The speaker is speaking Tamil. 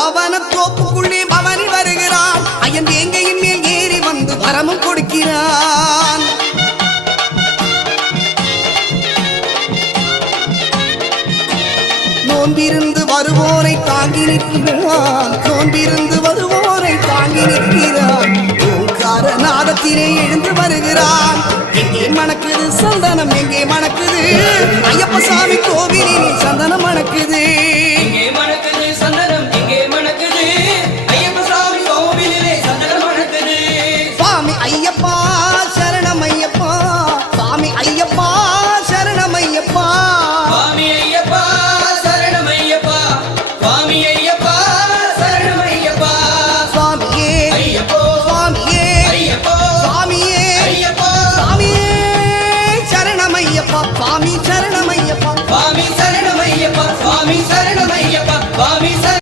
கவன தோப்புக்குள்ளே பவனி வருகிறான் ஐயன் வேங்கையின் மேல் ஏறி வந்து வரமும் கொடுக்கிறான் நோன்பிருந்து வருவோரை தாங்கி நிற்கிறான் நோன்பிருந்து வருவோரை தாங்கி நிற்கிறான் ஓங்கார நாதத்திலே எழுந்து வருகிறான் எங்கே மணக்குது சந்தனம் எங்கே மணக்குது ஐயப்ப சாமி கோவிலில் சந்தனம் மணக்குது